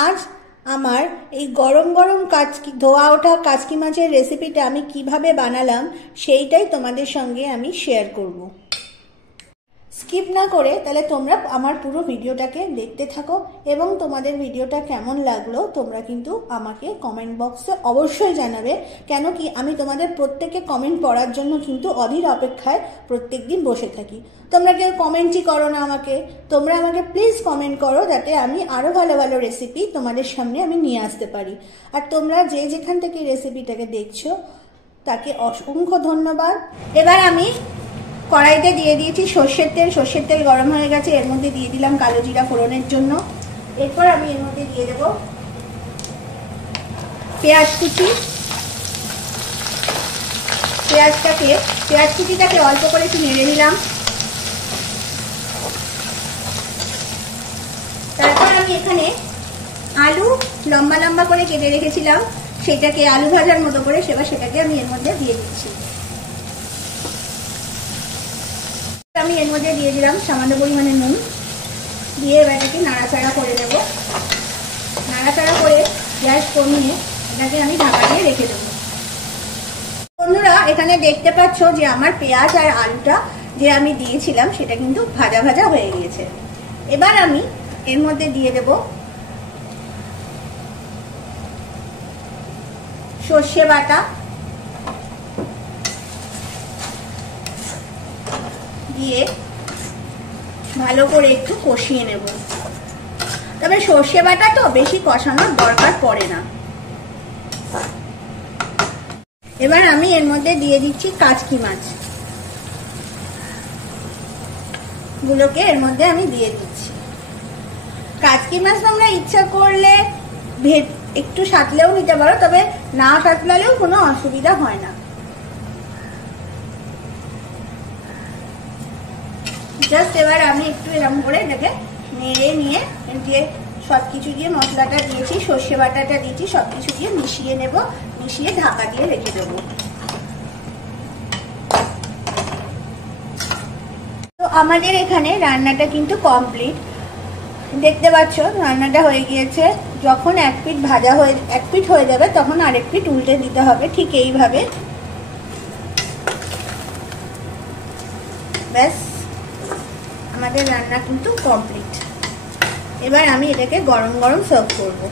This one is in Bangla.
আজ আমার এই গরম গরম ধোয়া ওঠা কাচকি মাছের রেসিপিটা আমি কিভাবে বানালাম সেইটাই তোমাদের সঙ্গে আমি শেয়ার করব। স্কিপ না করে তাহলে তোমরা আমার পুরো ভিডিওটাকে দেখতে থাকো এবং তোমাদের ভিডিওটা কেমন লাগলো তোমরা কিন্তু আমাকে কমেন্ট বক্সে অবশ্যই জানাবে। কেন কি আমি তোমাদের প্রত্যেকে কমেন্ট পড়ার জন্য কিন্তু অধীর অপেক্ষায় প্রত্যেক দিন বসে থাকি। তোমরা কেউ কমেন্টই করো না আমাকে, তোমরা আমাকে প্লিজ কমেন্ট করো যাতে আমি আরও ভালো ভালো রেসিপি তোমাদের সামনে আমি নিয়ে আসতে পারি। আর তোমরা যে যেখান থেকে রেসিপিটাকে দেখছো তাকে অসংখ্য ধন্যবাদ। এবার আমি কড়াইতে দিয়ে দিয়েছি সর্ষের তেল। সর্ষের তেল গরম হয়ে গেছে, এর মধ্যে দিয়ে দিলাম কালো জিরা ফোড়নের জন্য। এরপর আমি এর মধ্যে দিয়ে দেব পেঁয়াজ কুচি। পেঁয়াজ কুচিটাকে অল্প করে একটু নেড়ে নিলাম। তারপর আমি এখানে আলু লম্বা লম্বা করে কেটে রেখেছিলাম, সেটাকে আলু ভাজার মতো করে সেটাকে আমি এর মধ্যে দিয়ে দিচ্ছি। আমি এর মধ্যে দিয়ে দিলাম সামান্য পরিমাণে নুন, দিয়ে এটাকে নাড়াচাড়া করে দেবো। নাড়াচাড়া করে গ্যাস কমিয়ে এটাকে আমি ঢাকা দিয়ে রেখে দেবো। বন্ধুরা এখানে দেখতে পাচ্ছ যে আমার পেঁয়াজ আর আলুটা যে আমি দিয়েছিলাম সেটা কিন্তু ভাজা ভাজা হয়ে গিয়েছে। এবার আমি এর মধ্যে দিয়ে দেব সর্ষে বাটা, দিয়ে ভালো করে একটু কষিয়ে নেব। তবে সর্ষে বাটা তো বেশি কষানোর দরকার পড়ে না। এবার আমি এর মধ্যে দিয়ে দিচ্ছি কাচকি মাছ গুলোকে এর মধ্যে আমি দিয়ে দিচ্ছি। কাচকি মাছ তোমরা ইচ্ছা করলে একটু সাঁতলেও নিতে পারো, তবে না সাঁতলালেও কোনো অসুবিধা হয় না। জাস্ট এবার আমি একটু এরকম করে এটাকে নেড়ে নিয়ে দিয়ে সবকিছু দিয়ে মশলাটা দিয়েছি, সর্ষে বাটাটা দিয়েছি, সবকিছু দিয়ে মিশিয়ে নেব। মিশিয়ে ঢাকা দিয়ে রেখে দেবো। তো আমাদের এখানে রান্নাটা কিন্তু কমপ্লিট। দেখতে পাচ্ছ রান্নাটা হয়ে গিয়েছে। যখন এক পিঠ হয়ে যাবে তখন আরেক পিঠ উল্টে দিতে হবে, ঠিক এইভাবে। ব্যাস আমাদের রান্না কিন্তু কমপ্লিট। এবার আমি এটাকে গরম গরম সার্ভ করবো।